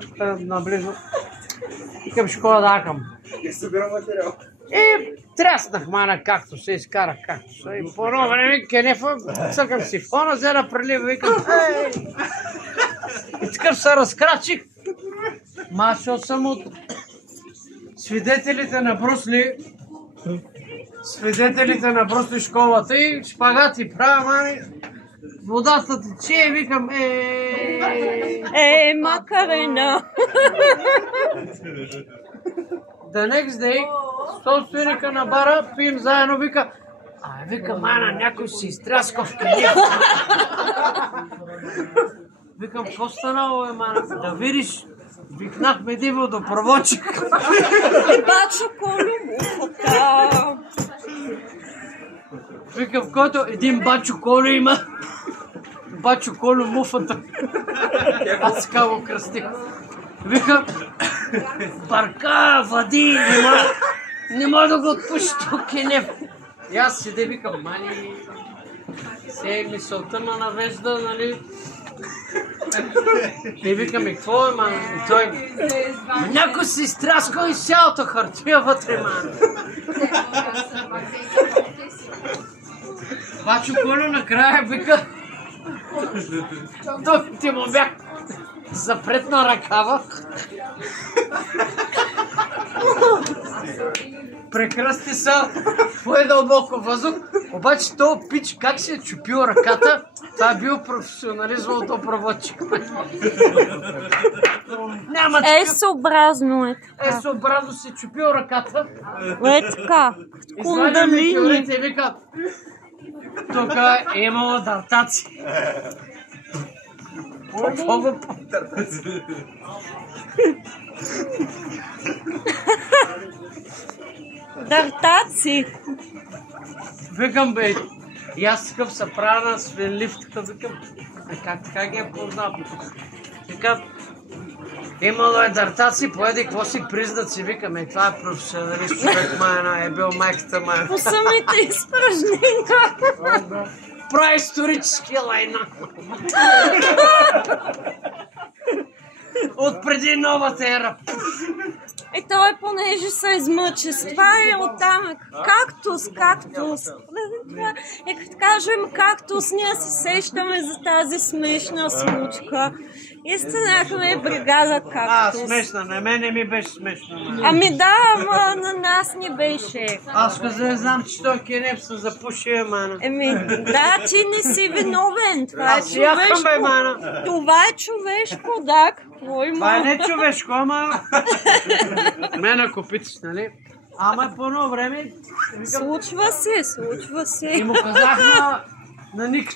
тук наблизо. Викам школа да акам. Не събирам материал. Тряснах мана кактуса, изкарах кактуса. И по едно време кенефа, цъкам си фона, взе да прелива, викам, ей! И такъв се разкрачих. Машал съм от свидетелите на Брусли. Свидетелите на Брусли школата и шпагати правя, мани. Водата тече и викам, Макарена! The next day, собственика на бара, пием заедно, вика, вика, мана, някой си изтряска в кенеф. Викам, какво станало, мана? Да видиш, викнахме един водопроводчик. Бачо Колю муфата. Викам, който един Бачо Колю има. Бачо Колю муфата. Аз така го кръстих. Викам, барка, вади, нема да го отпуши тук кенеф. И аз седе, викам, мани, се мисълта ме навежда, нали? И викам, и какво е, мани? И той, някой си изтряскал и цялата хартия вътре, мани. Бачо Колю накрая вика, ти му бях запретна ръкава. Прекръсти са, пое дълбоко въздух, обаче то пич как си е чупил ръката, това е бил професионализъм от проводчик. Съобразно е така. Съобразно си чупил ръката. Така. Кундалини. И вика, тук е имало дартаци. Какво го дартаци? Дартаци. Викам, бе, и аз такъв се правя на свенлив, викам, как ги е познал? Викам, имало е дартаци, поеди, какво си признаци, викам, това е професионалист човек, майна, е бил майката, майна. По самите изпражнения. Прави исторически лайна. От преди новата ера. Той понеже се измъчи с това и оттам кактус. Като кажем кактус, ние се сещаме за тази смешна случка. И станахме бригада кактус. Смешна, на мен не ми беше смешно. Да, ама на нас не беше. Аз не знам, че той кенеф се запуши, мана. Да, ти не си виновен. Това е човешко. Това е човешко, да. Това е не човешко, ама... Мена копитиш, нали? Ама по едно време... Случва се. И му казах на Ник,